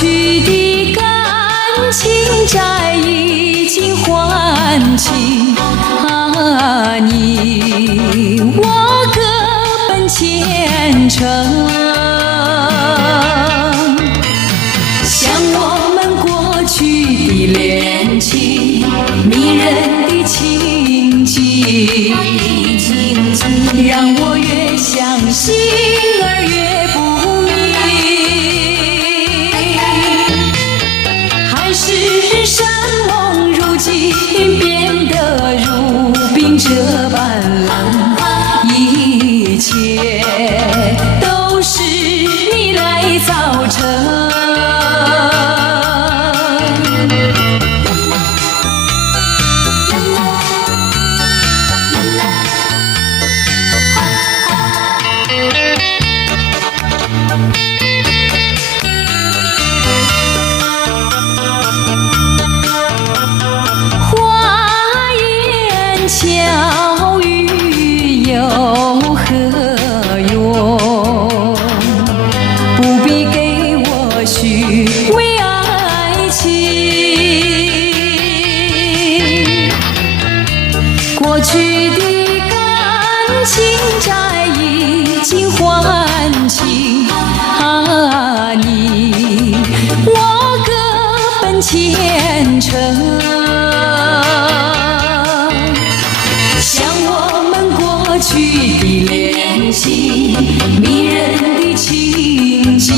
去的感情债已经还清啊，你我各奔前程。像我们过去的恋情，迷人的情景，让我越想心儿越不明。海誓山盟如今变得如冰这般冷，一切都是你来造成。巧语有何用？不必给我虚伪爱情。过去的感情债已经还清啊，你我各奔前程。过去的恋情，迷人的情景，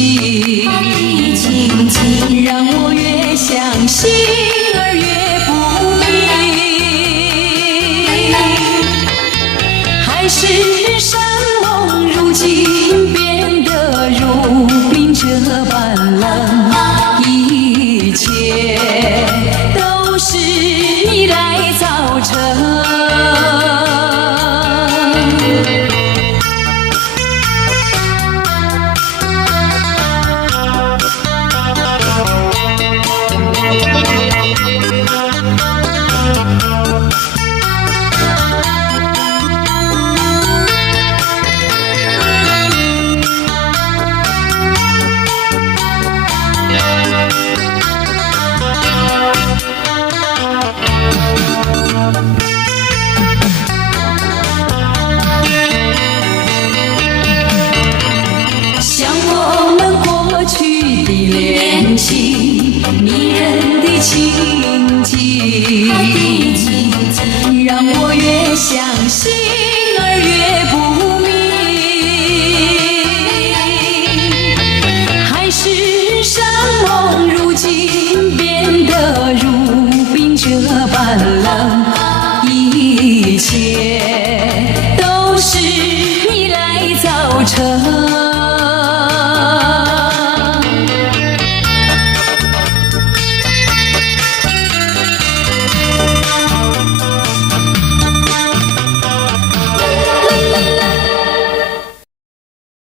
让我越想心儿越不明。海誓山盟如今变得如冰这般冷，一切都是你来造成。过去的恋情，迷人的情。